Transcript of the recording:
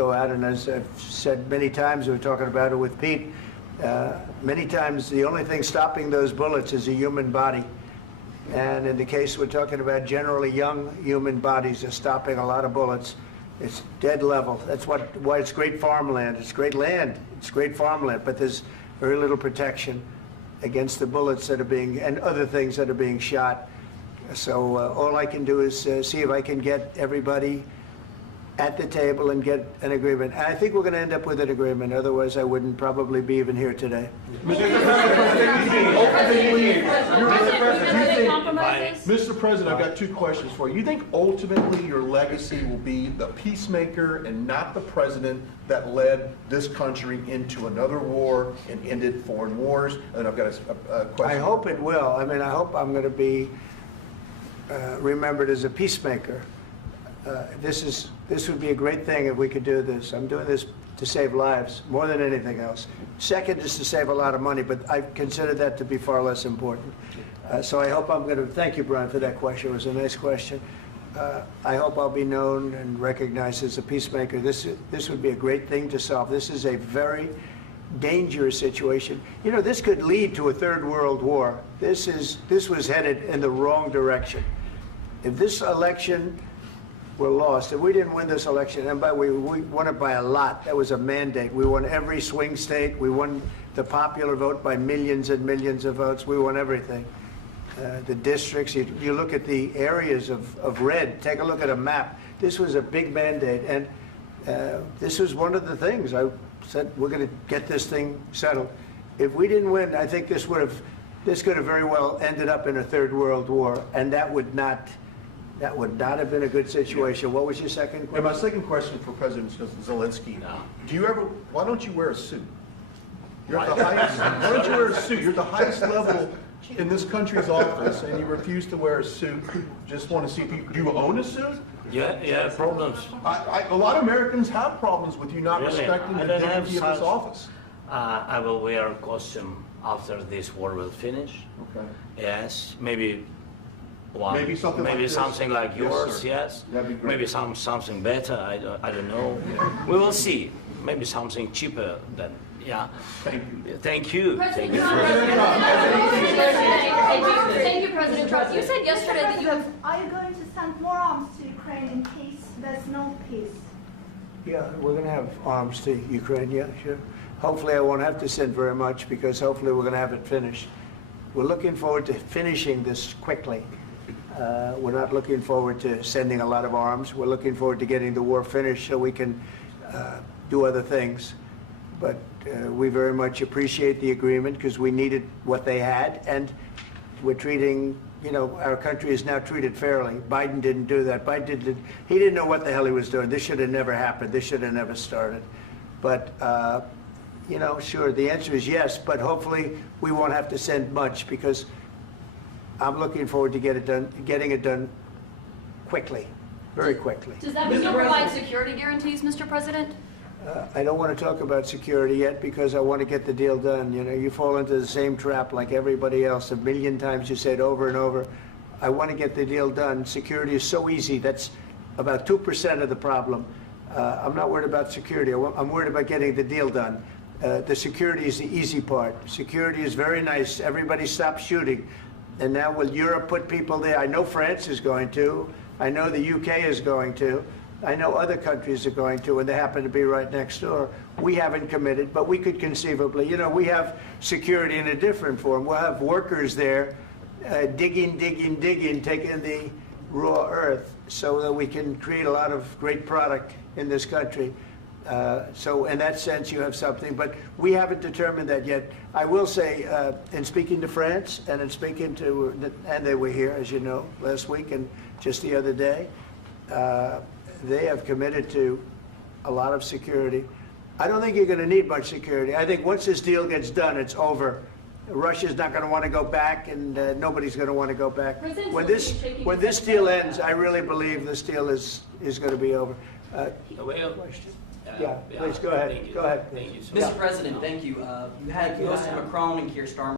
go out, and as I've said many times, we were talking about it with Pete, many times the only thing stopping those bullets is a human body. And in the case we're talking about, generally young human bodies are stopping a lot of bullets. It's dead level. That's why it's great farmland. It's great land. It's great farmland, but there's very little protection against the bullets that are being, and other things that are being shot. So all I can do is see if I can get everybody at the table and get an agreement. And I think we're going to end up with an agreement. Otherwise, I wouldn't probably be even here today. Mr. President, I've got two questions for you. You think ultimately your legacy will be the peacemaker and not the president that led this country into another war and ended foreign wars? And I've got a question. I hope it will. I mean, I hope I'm going to be remembered as a peacemaker. This would be a great thing if we could do this. I'm doing this to save lives more than anything else. Second is to save a lot of money, but I consider that to be far less important. So I hope I'm going to, thank you, Brian, for that question. It was a nice question. I hope I'll be known and recognized as a peacemaker. This would be a great thing to solve. This is a very dangerous situation. You know, this could lead to a third world war. This was headed in the wrong direction. If this election were lost, if we didn't win this election, and by we won it by a lot, that was a mandate. We won every swing state. We won the popular vote by millions and millions of votes. We won everything. The districts, you look at the areas of red, take a look at a map. This was a big mandate, and this was one of the things. I said, we're going to get this thing settled. If we didn't win, I think this could have very well ended up in a third world war, and that would not have been a good situation. What was your second question? And my second question for President Zelenskyy. Why don't you wear a suit? You're at the highest, why don't you wear a suit? You're at the highest level in this country's office, and you refuse to wear a suit. Just want to see if do you own a suit? Yeah, problems. A lot of Americans have problems with you not Really? respecting the dignity of this office. I will wear a costume after this war will finish. Okay. Yes, maybe one. Maybe something like this. Something like yours, sir. yes. That'd be great. Maybe something better, I don't know. We will see. Maybe something cheaper than, yeah. Thank you. Thank you. President Trump. Thank you, President Trump. You said yesterday that you have... Are you going to send more arms to Ukraine in case there's no peace? Yeah, we're going to have arms to Ukraine, yeah, sure. Hopefully I won't have to send very much, because hopefully we're going to have it finished. We're looking forward to finishing this quickly. We're not looking forward to sending a lot of arms. We're looking forward to getting the war finished so we can do other things. But we very much appreciate the agreement, because we needed what they had, and we're treating, you know, our country is now treated fairly. Biden didn't do that. He didn't know what the hell he was doing. This should have never happened. This should have never started. But, you know, sure, the answer is yes, but hopefully we won't have to send much, because I'm looking forward to getting it done quickly, very quickly. Does that mean you'll provide security guarantees, Mr. President? I don't want to talk about security yet, because I want to get the deal done. You know, you fall into the same trap like everybody else. A million times you say it over and over. I want to get the deal done. Security is so easy. That's about 2% of the problem. I'm not worried about security. I'm worried about getting the deal done. The security is the easy part. Security is very nice. Everybody stops shooting. And now will Europe put people there? I know France is going to. I know the UK is going to. I know other countries are going to, and they happen to be right next door. We haven't committed, but we could conceivably. You know, we have security in a different form. We'll have workers there digging, taking the raw earth so that we can create a lot of great product in this country. So in that sense, you have something, but we haven't determined that yet. I will say, in speaking to France and in speaking to, and they were here, as you know, last week and just the other day, they have committed to a lot of security. I don't think you're going to need much security. I think once this deal gets done, it's over. Russia's not going to want to go back, and nobody's going to want to go back. When this deal ends, I really believe this deal is going to be over. Question? Yeah, please go ahead. Go ahead. Thank you so Mr. President, thank you. You had both Macron and Keir Starmer